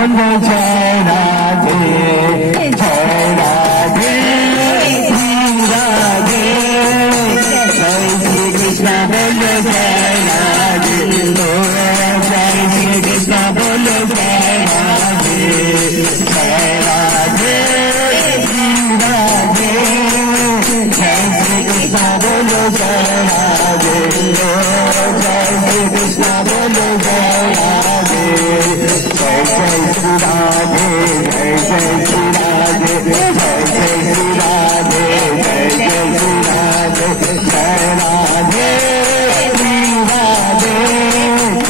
बोलो जय राधे जय राधे राधे जय श्री कृष्ण बोलो जय राधे जय श्री कृष्ण बोलो जय राधे जय राधे राधे जय श्री कृष्ण बोलो जय राधे जय श्री कृष्ण बोलो जय राधे जय जय श्री राधे जय जय श्री राधे जय जय श्री राधे जय जय श्री राधे जय राधे राधे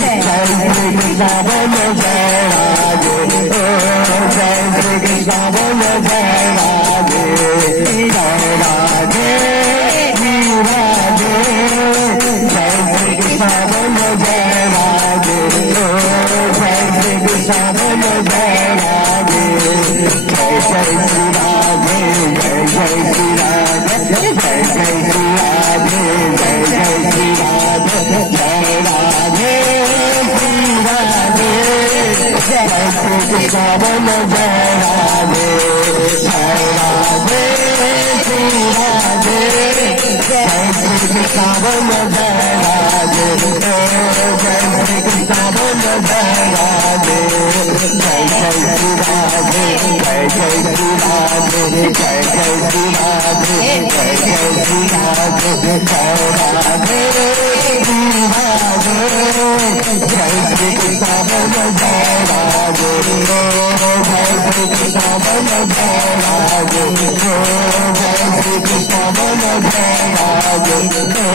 जय श्री कृष्ण बोलो जय राधे जय श्री कृष्ण बोलो जय राधे जय राधे राधे जय श्री कृष्ण बोलो जय राधे जय श्री कृष्ण बोलो जय राधे जय जय श्री राधे जय जय श्री राधे जय जय श्री राधे जय जय श्री राधे जय राधे राधे जय श्री कृष्ण बोलो जय राधे जय राधे श्री राधे जय श्री कृष्ण बोलो जय राधे जय श्री कृष्ण बोलो जय राधे जय जय श्री राधे जय जय श्री राधे जय जय श्री राधे जय जय श्री राधे जय राधे राधे जय श्री कृष्ण बोलो जय राधे जय श्री कृष्ण बोलो जय राधे जय श्री कृष्ण बोलो जय राधे जय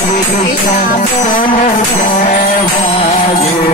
श्री कृष्ण बोलो जय राधे।